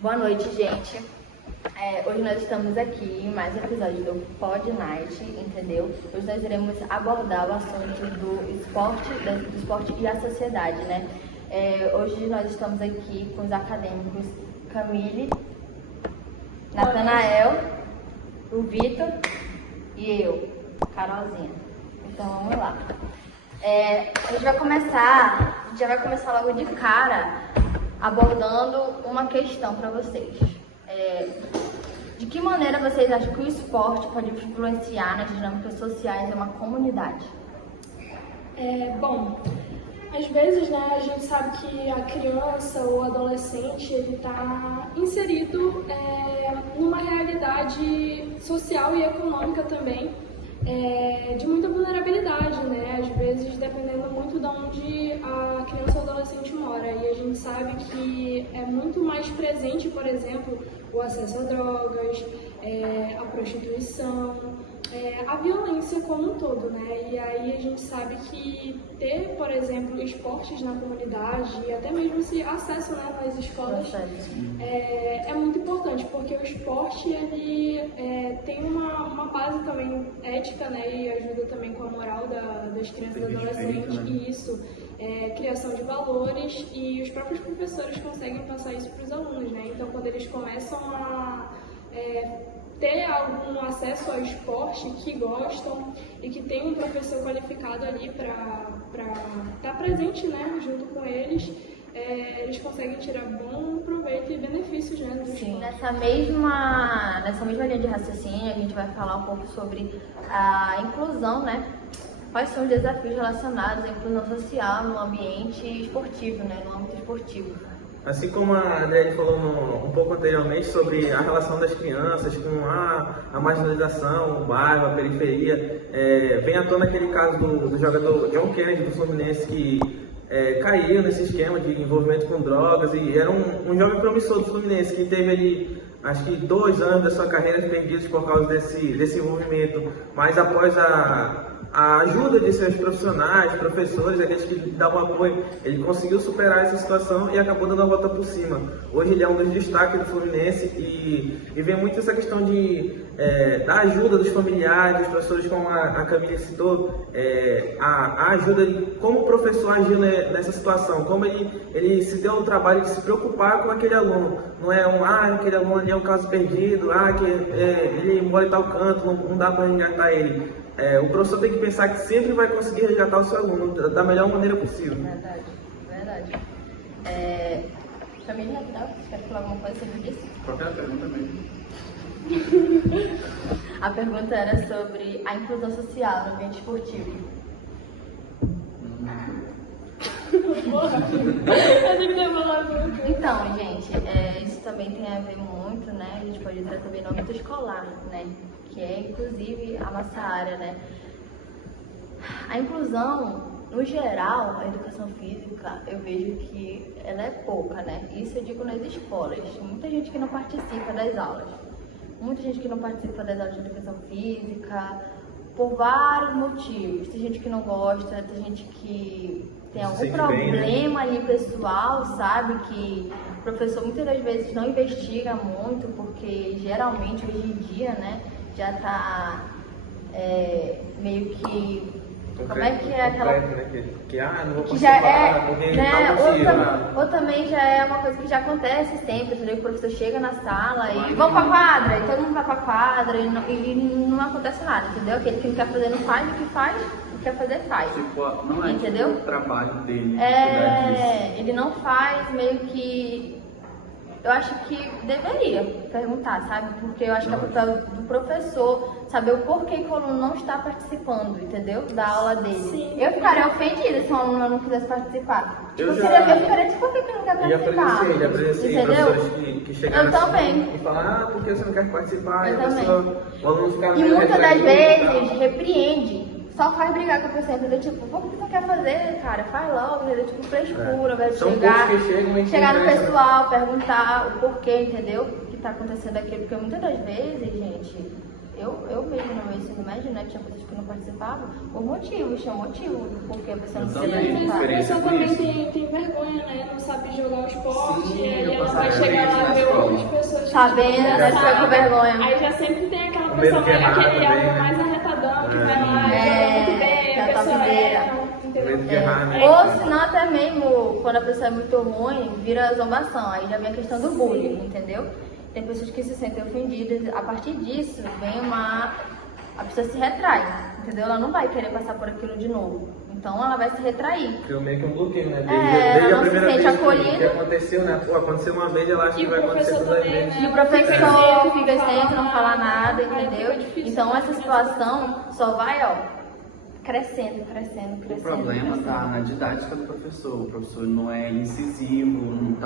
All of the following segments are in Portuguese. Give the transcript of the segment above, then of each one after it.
Boa noite, gente. Hoje nós estamos aqui em mais um episódio do Pod Night, entendeu? Hoje nós iremos abordar o assunto do esporte e a sociedade, né? Hoje nós estamos aqui com os acadêmicos Camille, Natanael, o Vitor e eu, Carolzinha. Então vamos lá. A gente já vai começar logo de cara abordando uma questão para vocês. De que maneira vocês acham que o esporte pode influenciar nas dinâmicas sociais de uma comunidade? Bom, às vezes, né, a gente sabe que a criança ou adolescente ele está inserido numa realidade social e econômica também, de muita vulnerabilidade, né? Às vezes dependendo muito de onde a criança ou adolescente mora. E a gente sabe que é muito mais presente, por exemplo, o acesso a drogas, a prostituição, a violência como um todo, né? E aí a gente sabe que ter, por exemplo, esportes na comunidade e até mesmo esse acesso, né, nas escolas é muito importante, porque o esporte ele tem uma base também ética, né, e ajuda também com a moral das crianças e adolescentes, e isso, criação de valores, e os próprios professores conseguem passar isso para os alunos, né? Então quando eles começam a ter algum acesso ao esporte que gostam e que tem um professor qualificado ali para estar presente, né, junto com eles, eles conseguem tirar bom proveito e benefícios, né, do esporte. Nessa mesma linha de raciocínio, a gente vai falar um pouco sobre a inclusão, né? Quais são os desafios relacionados à inclusão social no ambiente esportivo, né, no âmbito esportivo. Assim como a Adriele falou um pouco anteriormente sobre a relação das crianças com a marginalização, o bairro, a periferia, vem à tona aquele caso do jogador John Kennedy do Fluminense que caiu nesse esquema de envolvimento com drogas, e era um jovem promissor do Fluminense que teve ali, acho que 2 anos da sua carreira perdidos por causa desse envolvimento, mas após a ajuda de seus profissionais, professores, aqueles que davam apoio, ele conseguiu superar essa situação e acabou dando a volta por cima. Hoje ele é um dos destaques do Fluminense e vem muito essa questão da ajuda dos familiares, dos professores, como a Camille citou, a ajuda de como o professor agiu nessa situação, como ele se deu o trabalho de se preocupar com aquele aluno. Não é aquele aluno ali é um caso perdido, que ele mora em tal canto, não dá para resgatar ele. O professor tem que pensar que sempre vai conseguir resgatar o seu aluno da melhor maneira possível. Verdade. Camille, você quer falar alguma coisa sobre isso? Qualquer pergunta mesmo. A pergunta era sobre a inclusão social no ambiente esportivo. Então, gente, isso também tem a ver muito, né? A gente pode entrar também no âmbito escolar, né? Que é inclusive a nossa área, né? A inclusão, no geral, a educação física, eu vejo que ela é pouca, né? Isso eu digo nas escolas. Muita gente que não participa das aulas. Muita gente que não participa das aulas de educação física, por vários motivos. Tem gente que não gosta, tem gente que tem algum problema ali pessoal, sabe? Que o professor muitas das vezes não investiga muito, porque geralmente hoje em dia, né, já tá meio que... Como é que é aquela... Não vou que já porque né, ou também já é uma coisa que já acontece sempre, entendeu? O professor chega na sala e vamos pra quadra, e todo mundo vai pra quadra e não acontece nada, entendeu? Aquele que não quer fazer não faz, o que faz, o que quer fazer faz. Tipo, não é entendeu? O trabalho dele. Ele não faz meio que... Eu acho que deveria perguntar, sabe? Porque eu acho que é papel do professor saber o porquê que o aluno não está participando, entendeu? Da aula dele. Sim. Eu ficaria ofendida se o aluno não quisesse participar. Eu ficaria tipo, por que ele não quer participar? Já presenciei entendeu? professores que chegaram Eu também. e falam, por que você não quer participar? Eu também. O aluno fica E muitas das vezes repreende. Só faz brigar com a pessoa, entendeu? Tipo, o que tu quer fazer, cara? Faz logo, entendeu? Tipo, frescura, vai chegar no pessoal, perguntar o porquê, entendeu? Que tá acontecendo aquilo. Porque muitas das vezes, gente, eu mesmo no meu ensino médio, né, tinha pessoas que não participavam por motivos, tinha motivo, porque você não Às vezes a pessoa também tem vergonha, né? Não sabe jogar o esporte, Sim, e aí ela vai chegar lá e ver outras pessoas Sabendo, né? Fica com vergonha. Aí já sempre tem aquela O medo pessoa, de errar aquele também, aluno né? mais arretadão que vai lá e joga muito bem, que a é a pessoa topzeira. entendeu? Medo de errar, né? Ou senão até mesmo quando a pessoa é muito ruim, vira zombação. Aí já vem a questão do bullying, entendeu? Tem pessoas que se sentem ofendidas. A partir disso, a pessoa se retrai, entendeu? Ela não vai querer passar por aquilo de novo. Então ela vai se retrair. Criou meio que um bloqueio, né? Ela Desde a não se primeira sente vez acolhida. que aconteceu, né? Pô, aconteceu uma vez, ela acha E que vai o acontecer professor todas as também, vezes. né? E o professor fica Sem sempre, não fala nada, Aí entendeu? fica difícil. Então essa situação só vai, ó, crescendo. O problema está na didática do professor. O professor não é incisivo,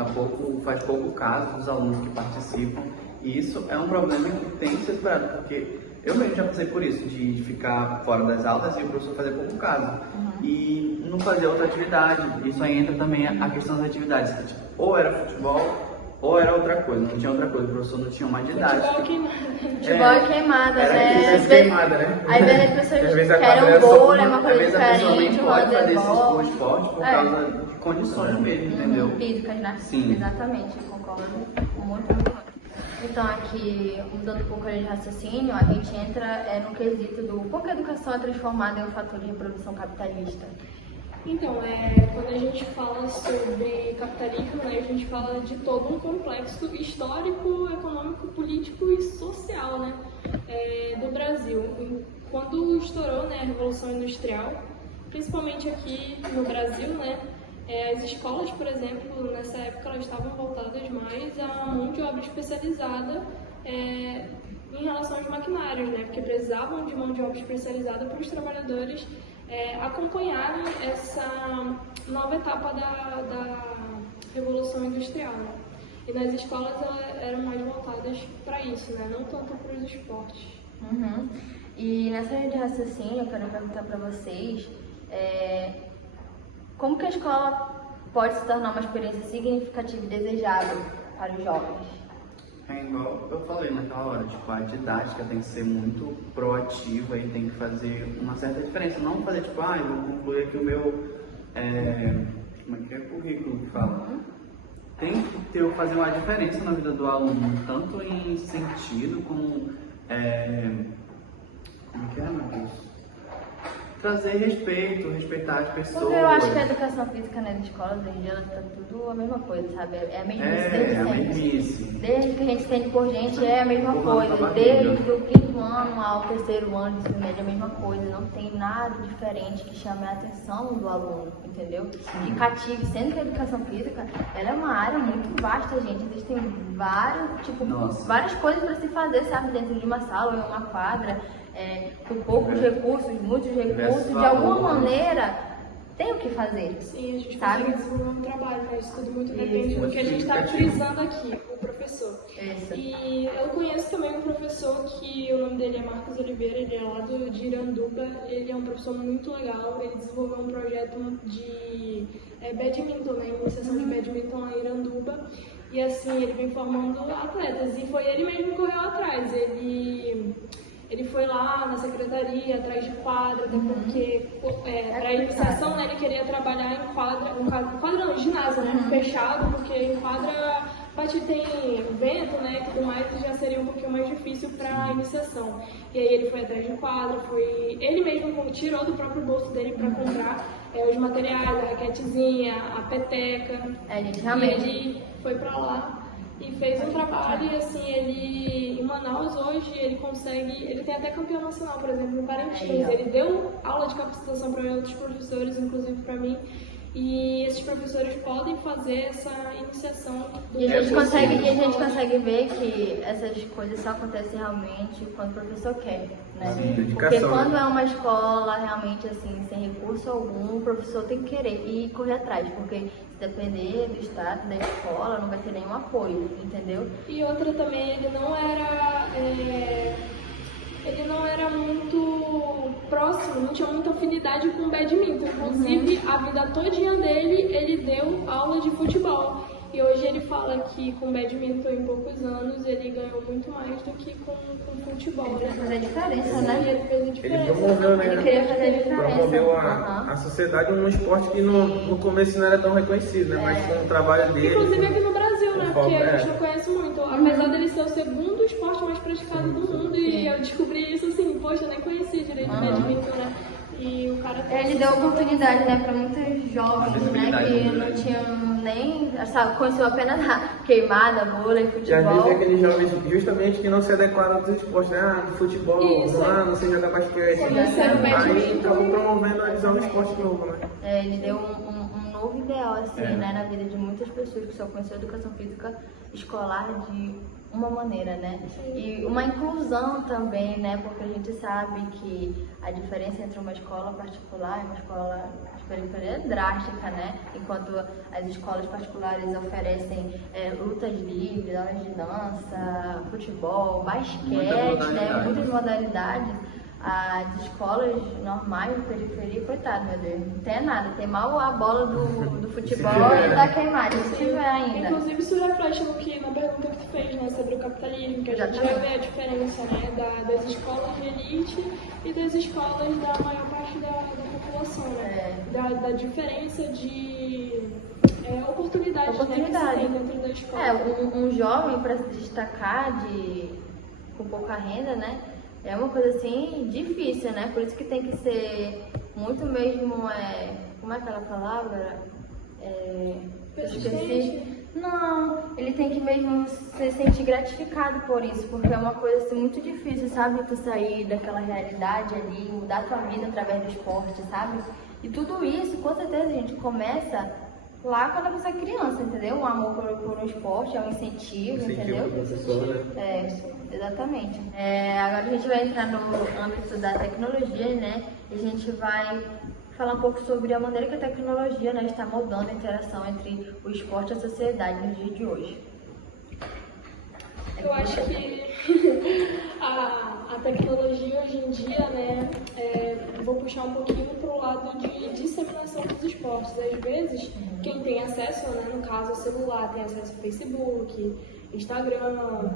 faz pouco caso dos alunos que participam. E isso é um problema que tem que ser superado, porque eu mesmo já passei por isso, de ficar fora das aulas e o professor fazer pouco caso. E não fazer outra atividade. Isso aí entra também a questão das atividades. Tipo, ou era futebol, ou era outra coisa. Não tinha outra coisa. O professor não tinha uma didática. Futebol queimado. Futebol é queimada, Era né? aquele Às vezes- queimada, né? Às vezes as pessoas Às vezes a querem quadra um só vôlei, é uma Às coisa vezes a pessoa nem diferente, um pode fazer esse handebol. esporte por É. causa de condições mesmo, entendeu? Físicas, né? Sim. Exatamente, concordo muito. Então aqui, mudando um pouco de raciocínio, a gente entra no quesito do por que a educação é transformada em um fator de reprodução capitalista. Então, quando a gente fala sobre capitalismo, né, a gente fala de todo um complexo histórico, econômico, político e social, né, do Brasil. Quando estourou, né, a Revolução Industrial, principalmente aqui no Brasil, né, as escolas, por exemplo, nessa época elas estavam voltadas mais a mão de obra especializada em relação aos maquinários, né, porque precisavam de mão de obra especializada para os trabalhadores acompanharem essa nova etapa da Revolução Industrial. Né? E nas escolas elas eram mais voltadas para isso, né? Não tanto para os esportes. Uhum. E nessa linha de raciocínio, eu quero perguntar para vocês como que a escola pode se tornar uma experiência significativa e desejável para os jovens? É igual eu falei naquela hora, tipo, a didática tem que ser muito proativa e tem que fazer uma certa diferença. Não fazer tipo, eu vou concluir aqui o meu como é que é currículo que fala. Tem que fazer uma diferença na vida do aluno, tanto em sentido como como é que é, meu Deus? Trazer respeito, respeitar as pessoas. Porque eu acho que a educação física nas escolas, hoje em dia, ela tá tudo a mesma coisa, sabe? É a mesma coisa desde É a sempre. mesmice. Desde que a gente sente por gente, é a mesma Empurrando coisa. pra barriga. Desde o quinto ano ao terceiro ano de ensino médio, é a mesma coisa. Não tem nada diferente que chame a atenção do aluno, entendeu? Que cative. Sendo que a educação física, ela é uma área muito vasta, gente. Existem várias coisas para se fazer, sabe? Dentro de uma sala ou em uma quadra. Com poucos recursos, muitos recursos, de alguma maneira, tem o que fazer. Sim, a gente sabe? consegue desenvolver um trabalho, mas isso tudo muito Isso. depende do que a gente está frisando aqui, o professor. Isso. E eu conheço também um professor que o nome dele é Marcos Oliveira, ele é lá de Iranduba, ele é um professor muito legal, ele desenvolveu um projeto de badminton, né, iniciação de badminton lá em Iranduba, e assim, ele vem formando atletas, e foi ele mesmo que correu atrás, ele foi lá na secretaria, atrás de quadra, até porque para a iniciação, né, ele queria trabalhar em quadra não, ginásio, né, fechado, porque em quadra tem vento, né, e tudo mais, já seria um pouquinho mais difícil para a iniciação. E aí ele foi atrás de quadra, ele mesmo tirou do próprio bolso dele para comprar os materiais, a raquetezinha, a peteca. Gente, realmente. E ele foi para lá e fez um trabalho, e assim, ele em Manaus hoje, ele tem até campeão nacional, por exemplo, no Parintins. Ele deu aula de capacitação para outros professores, inclusive para mim, e esses professores podem fazer essa iniciação. E a gente consegue ver que essas coisas só acontecem realmente quando o professor quer, né? Sim, dedicação, porque quando né? é uma escola realmente assim, sem recurso algum, o professor tem que querer e correr atrás, porque se depender do status da escola, não vai ter nenhum apoio, entendeu? E outra também, ele não era muito próximo, não tinha muita afinidade com o badminton. Inclusive, a vida todinha dele, ele deu aula de futebol. E hoje ele fala que com badminton em poucos anos ele ganhou muito mais do que com futebol. Ele queria fazer a diferença, Sim, né? ele fez a Ele diferença. promoveu, né? Ele queria fazer a diferença. Promoveu Aham. a sociedade um esporte que no começo não era tão reconhecido, né? Mas com o trabalho dele. Inclusive aqui no Brasil, né? O Porque foco, a gente não conhece muito. Apesar dele ser o segundo esporte mais praticado do mundo, e eu descobri isso assim, poxa, eu nem conhecia direito o badminton, né? E o cara tem Ele deu oportunidade, né, para muitos jovens, né, que não tinham nem, conheciam apenas a queimada, vôlei, E às vezes futebol. aqueles jovens justamente que não se adequaram aos esportes, né? Ah, do futebol, Isso, não sei jogar basquete. Conheceram Aí badminton. acabou promovendo a visão do esporte novo, né? Ele deu um novo ideal, assim, né, na vida de muitas pessoas que só conheciam a educação física escolar de uma maneira, né? E uma inclusão também, né? Porque a gente sabe que a diferença entre uma escola particular e uma escola de periferia é drástica, né? Enquanto as escolas particulares oferecem lutas livres, aulas de dança, futebol, basquete, né? Muitas modalidades. As escolas normais de periferia, coitado, meu Deus, não tem nada, tem mal a bola do futebol e da queimada, se tiver ainda. Inclusive isso reflete na pergunta que tu fez, né, sobre o capitalismo, que a gente já vê a diferença, né, das escolas de elite e das escolas da maior parte da população, né, da diferença de oportunidades, né, que se tem dentro da escola. Um jovem para se destacar com pouca renda, né, é uma coisa assim difícil, né? Por isso que tem que ser muito mesmo, como é aquela palavra? Eu esqueci. Não, ele tem que mesmo se sentir gratificado por isso, porque é uma coisa assim, muito difícil, sabe? Tu sair daquela realidade ali, mudar tua vida através do esporte, sabe? E tudo isso, com certeza, a gente começa lá quando você é criança, entendeu? Um amor por um esporte, é um incentivo, entendeu? Professor, né? Exatamente. Agora a gente vai entrar no âmbito da tecnologia, né? E a gente vai falar um pouco sobre a maneira que a tecnologia, né, está moldando a interação entre o esporte e a sociedade nos dias de hoje. Eu acho que a tecnologia hoje em dia, né, vou puxar um pouquinho para o lado de disseminação dos esportes. Às vezes, quem tem acesso, né, no caso o celular, tem acesso ao Facebook, Instagram,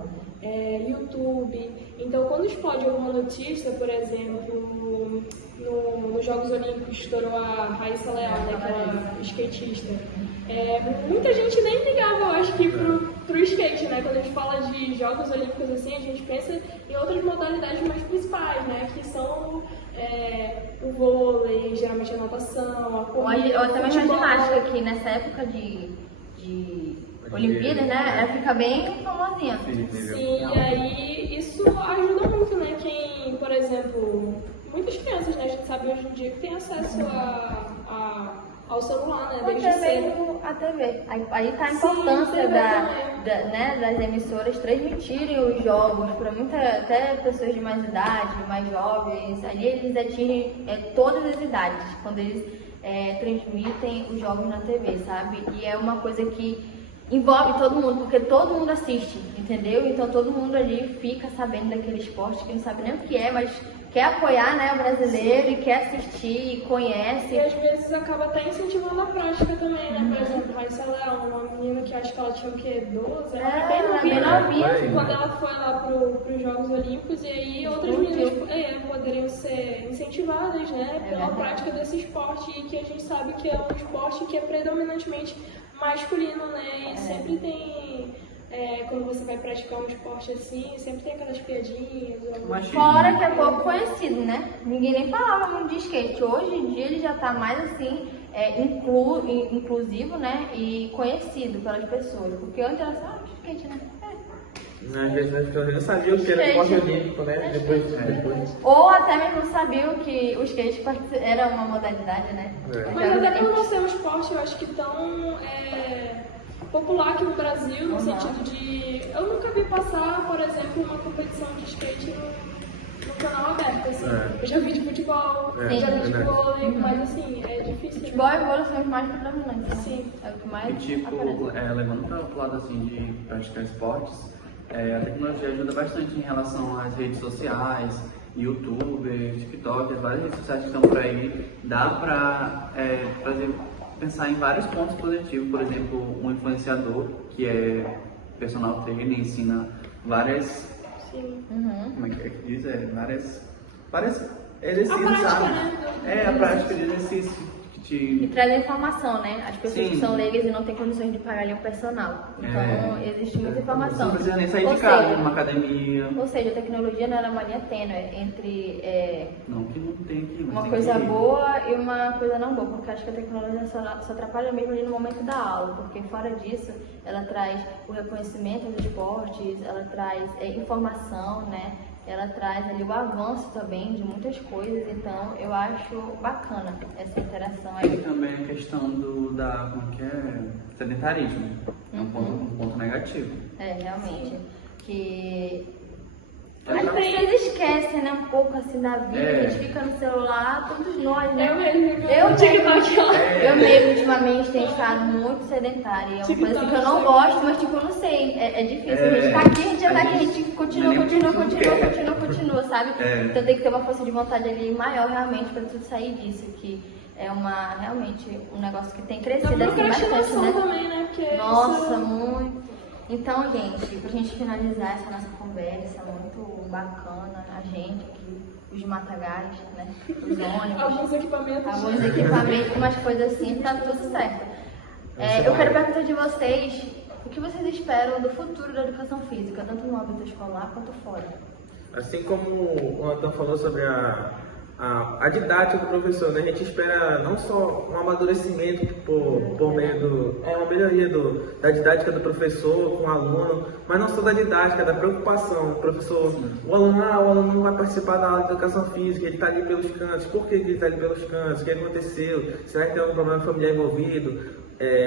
YouTube. Então, quando explode alguma notícia, por exemplo, nos Jogos Olímpicos estourou a Raíssa Leal, né, aquela skatista. Muita gente nem ligava, eu acho que pro skate, né? Quando a gente fala de Jogos Olímpicos assim, a gente pensa em outras modalidades mais principais, né? Que são o vôlei, geralmente a natação, a corrida, ou até mesmo a ginástica, que nessa época de Olimpíadas, né? Ela fica bem famosinha. Sim, e aí isso ajuda muito, né? Quem, por exemplo, muitas crianças, né? A gente sabe hoje em dia que tem acesso ao celular, né? Desde Até cedo. mesmo a TV. Aí tá a importância das emissoras transmitirem os jogos para até pessoas de mais idade, mais jovens. Ali eles atingem todas as idades quando eles transmitem os jogos na TV, sabe? E é uma coisa que envolve todo mundo, porque todo mundo assiste, entendeu? Então todo mundo ali fica sabendo daquele esporte que não sabe nem o que é, mas quer apoiar, né, o brasileiro e quer assistir e conhece. E às vezes acaba até incentivando a prática também, né? Por exemplo, Raíssa Leal, uma menina que acho que ela tinha o quê? 12? Ela era bem novinha. Quando ela foi lá pros Jogos Olímpicos, e aí outras meninas poderiam ser incentivadas, né? Pela prática desse esporte, e que a gente sabe que é um esporte que é predominantemente masculino, né? E sempre tem... quando você vai praticar um esporte assim, sempre tem aquelas piadinhas. Fora que é pouco conhecido, né? Ninguém nem falava muito de skate. Hoje em dia ele já tá mais assim, inclusivo, né? E conhecido pelas pessoas. Porque antes era só skate, né? Às vezes as pessoas não sabiam o que era esporte olímpico, né? Depois. Ou até mesmo sabiam que o skate era uma modalidade, né? Mas até por não ser um esporte, eu acho que tão popular aqui no Brasil, no sentido de... Eu nunca vi passar, por exemplo, uma competição de skate no canal aberto, assim. Eu já vi de futebol, já vi de vôlei, mas assim, é difícil. Futebol e vôlei são os mais predominantes, né? Sim. É o que mais E tipo, aparece. levando para o lado assim de praticar esportes, a tecnologia ajuda bastante em relação às redes sociais, YouTube, TikTok, as várias redes sociais que estão por aí. Dá para fazer pensar em vários pontos positivos, por exemplo, um influenciador que é personal trainer, ensina várias, Sim. como é que diz? Várias exercícios, sabe? A prática de exercício. E traz a informação, né? As pessoas Sim. que são leigas e não têm condições de pagar ali um personal. Então, existe muita informação. Não precisa nem sair de casa, numa academia. Ou seja, a tecnologia não é uma linha tênue entre Não que não tem aqui, mas uma tem coisa que- boa e uma coisa não boa, porque acho que a tecnologia só atrapalha mesmo ali no momento da aula, porque fora disso, ela traz o reconhecimento dos esportes, ela traz informação, né? Ela traz ali o avanço também de muitas coisas, então eu acho bacana essa interação E aí. também a questão sedentarismo. É um ponto negativo. Realmente. Que Mas as pessoas esquecem, né, um pouco assim da vida, a gente fica no celular, todos nós, né? Eu mesmo. Eu TikTok lá. Eu mesmo, ultimamente, tenho estado muito sedentária. É uma coisa assim que eu não gosto, mas tipo, eu não sei. É difícil. A gente tá aqui, a gente já tá aqui, a gente continua, sabe? Então tem que ter uma força de vontade ali maior realmente pra tudo sair disso. Que é realmente um negócio que tem Da crescido assim bastante, procrastinação né? também, né? Porque Nossa, isso... muito. Então, gente, pra gente finalizar essa nossa conversa muito bacana, a gente aqui, os matagais, né? Os ônibus. Alguns equipamentos, umas coisas assim, tá tudo certo. Eu quero perguntar de vocês, o que vocês esperam do futuro da educação física, tanto no âmbito escolar quanto fora? Assim como o Anton falou sobre a didática do professor, né? A gente espera não só um amadurecimento por meio uma melhoria da didática do professor com o aluno, mas não só da didática, da preocupação. O professor, o aluno não vai participar da aula de educação física, ele está ali pelos cantos. Por que ele está ali pelos cantos? O que aconteceu? Será que tem algum problema familiar envolvido?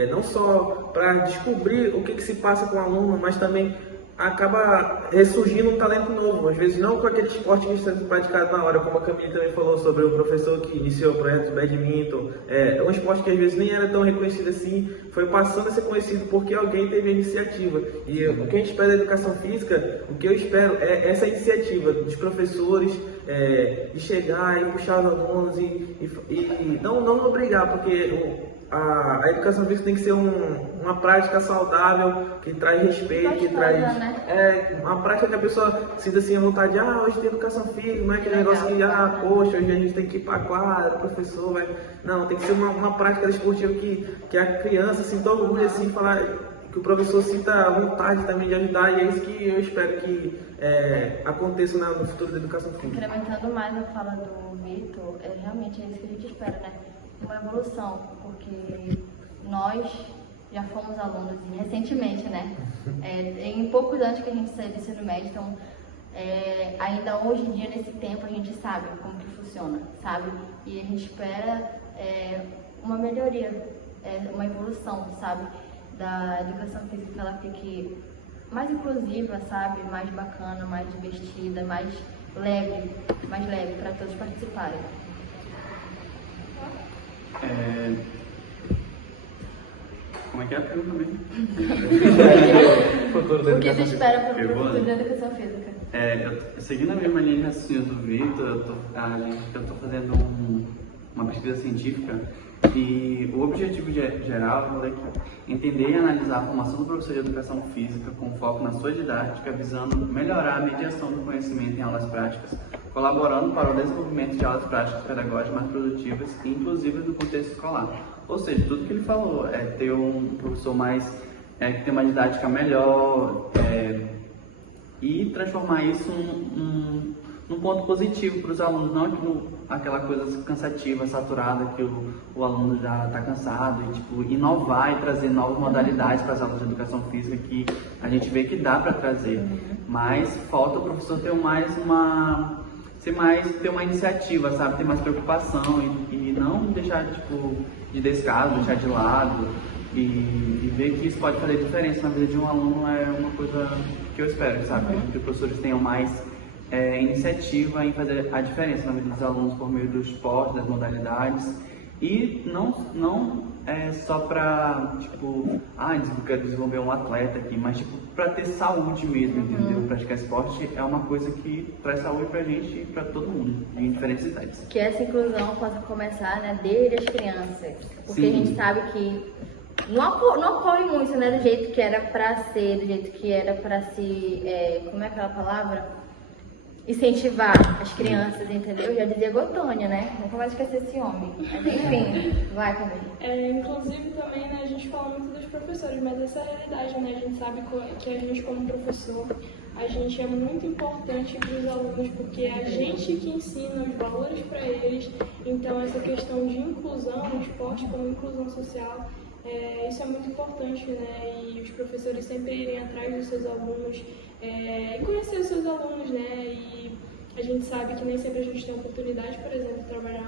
Não só para descobrir o que se passa com o aluno, mas também acaba ressurgindo um talento novo, às vezes não com aquele esporte que está sendo praticado na hora, como a Camille também falou sobre o professor que iniciou o projeto de badminton. É um esporte que às vezes nem era tão reconhecido assim, foi passando a ser conhecido porque alguém teve a iniciativa. E o que a gente espera da educação física, o que eu espero é essa iniciativa dos professores, de chegar e puxar os alunos e não obrigar, porque a educação física tem que ser uma prática saudável, que traz respeito, que traz... né? Uma prática que a pessoa sinta assim a vontade, hoje tem educação física, não é aquele negócio que, poxa, hoje a gente tem que ir para a quadra, o professor vai... Não, tem que ser uma prática esportiva que a criança sinta orgulho, assim, falar... que o professor sinta vontade também de ajudar, e é isso que eu espero que aconteça no futuro da educação física. Incrementando mais a fala do Vitor, realmente é isso que a gente espera, né? Uma evolução, porque nós já fomos alunos recentemente, né? Em poucos anos que a gente saiu do ensino médio, então ainda hoje em dia, nesse tempo, a gente sabe como que funciona, sabe? E a gente espera uma melhoria, uma evolução, sabe? Da educação física, que ela fique mais inclusiva, sabe? Mais bacana, mais divertida, mais leve para todos participarem. Como é que é a pergunta mesmo? O que você espera para o futuro da educação física? Seguindo a mesma linha de raciocínio do Vitor, eu tô fazendo uma pesquisa científica e o objetivo geral é entender e analisar a formação do professor de educação física com foco na sua didática, visando melhorar a mediação do conhecimento em aulas práticas, colaborando para o desenvolvimento de aulas práticas pedagógicas mais produtivas e inclusivas no contexto escolar. Ou seja, tudo que ele falou é ter um professor que tem uma didática melhor e transformar isso num ponto positivo para os alunos, não aquela coisa cansativa, saturada, que o aluno já está cansado, e inovar e trazer novas modalidades para as aulas de educação física que a gente vê que dá para trazer, mas falta o professor ter ter uma iniciativa, sabe, ter mais preocupação e não deixar de descaso, deixar de lado e ver que isso pode fazer diferença na vida de um aluno é uma coisa que eu espero, sabe, que os professores tenham mais iniciativa em fazer a diferença na vida dos alunos por meio do esporte, das modalidades e não só pra, tipo, eu quero desenvolver um atleta aqui, mas tipo, pra ter saúde mesmo, entendeu? Praticar esporte é uma coisa que traz saúde pra gente e pra todo mundo, em diferentes idades. Que essa inclusão possa começar, né, desde as crianças. Porque a gente sabe que não ocorre muito, né, do jeito que era pra ser, do jeito que era pra se, como é aquela palavra? Incentivar as crianças, entendeu? Já dizia Gotônia, né? Nunca vai esquecer esse homem. Mas enfim, vai também. Inclusive também, né, a gente fala muito dos professores, mas essa é a realidade, né? A gente sabe que a gente como professor, a gente é muito importante para os alunos, porque é a gente que ensina os valores para eles. Então essa questão de inclusão no esporte como inclusão social, isso é muito importante, né? E os professores sempre irem atrás dos seus alunos e conhecer os seus alunos, né? E a gente sabe que nem sempre a gente tem oportunidade, por exemplo, de trabalhar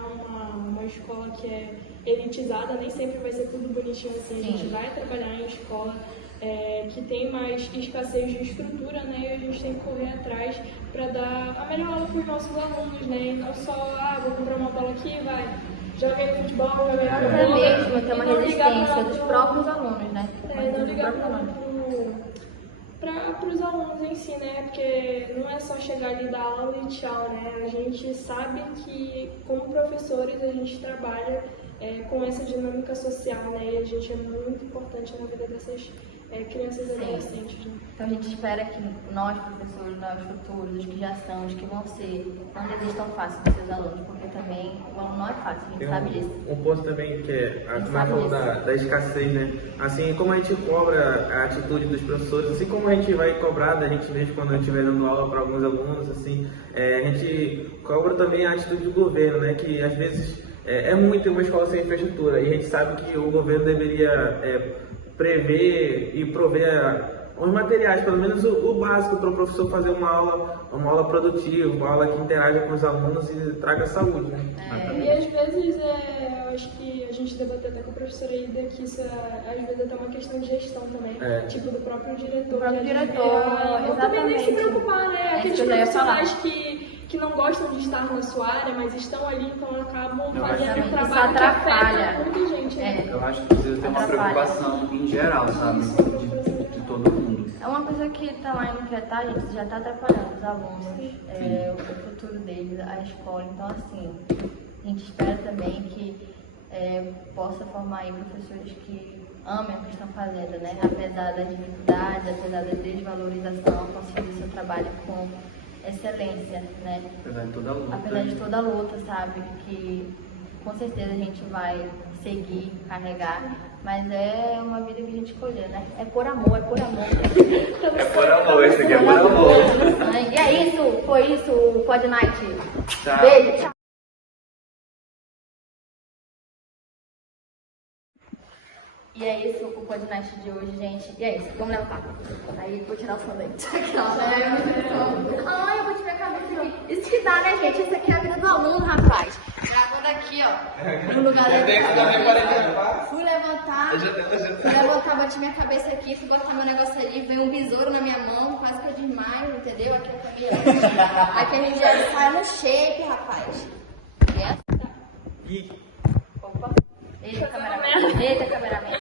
uma escola que é elitizada, nem sempre vai ser tudo bonitinho assim. A gente vai trabalhar em escola que tem mais escassez de estrutura, né? E a gente tem que correr atrás para dar a melhor aula para os nossos alunos, né? E não só, vou comprar uma bola aqui, vai. Joguei no futebol, joguei na bola. Até mesmo ter uma resistência dos próprios alunos, né? Não ligar para os alunos em si, né? Porque não é só chegar ali, dar aula e tchau, né? A gente sabe que, como professores, a gente trabalha com essa dinâmica social, né? E a gente é muito importante na vida dessas crianças e adolescentes, né? Então a gente espera que nós, professores, nós futuros, os que já são, os que vão ser, não desistam fácil dos seus alunos, porque também o aluno não é fácil, a gente Tem sabe disso. um ponto também que é, a Tomás falou da escassez, né? Assim como a gente cobra a atitude dos professores, assim como a gente vai cobrar da gente mesmo quando a gente estiver dando aula para alguns alunos, assim, a gente cobra também a atitude do governo, né? Que às vezes é muito uma escola sem infraestrutura e a gente sabe que o governo deveria prever e prover os materiais, pelo menos o básico para o professor fazer uma aula produtiva, uma aula que interaja com os alunos e traga saúde, né? E às vezes, eu acho que a gente debateu até com a professora Ida que isso às vezes é até uma questão de gestão também, tipo do próprio diretor. Exatamente. Também nem se preocupar, né? Aqueles que eu já ia profissionais que não gostam de estar na sua área, mas estão ali, então acabam fazendo um trabalho que afeta muita gente. Eu acho que precisa ter uma preocupação em geral, sabe? De todo mundo. É uma coisa que tá lá e não quer estar, gente, já tá atrapalhando os alunos, o futuro deles, a escola. Então, assim, a gente espera também que possa formar aí professores que amem o que estão fazendo, né? Apesar das dificuldades, apesar da desvalorização, conseguir seu trabalho com excelência, né? Apesar de toda a luta. Apesar de toda a luta, sabe? Que com certeza a gente vai seguir, carregar, mas é uma vida que a gente escolheu, né? É por amor, é por amor. É por amor, isso aqui é por amor. E é isso, foi isso o Pod Night. Tchau. Beijo, tchau. E é isso o Pod Night de hoje, gente. E é isso, vamos levantar. Aí vou tirar o sorvete. Ai, eu vou tirar a cabeça aqui. Isso que dá, né, gente? Isso aqui é a vida do aluno, rapaz. Gravando aqui, ó. No lugar da Fui levantar, bati minha cabeça aqui, fui botar meu negócio ali, veio um besouro na minha mão, quase que eu desmaio, entendeu? Aqui a família. Aqui a gente já sai no shape, rapaz. Opa. Eita, cameraman.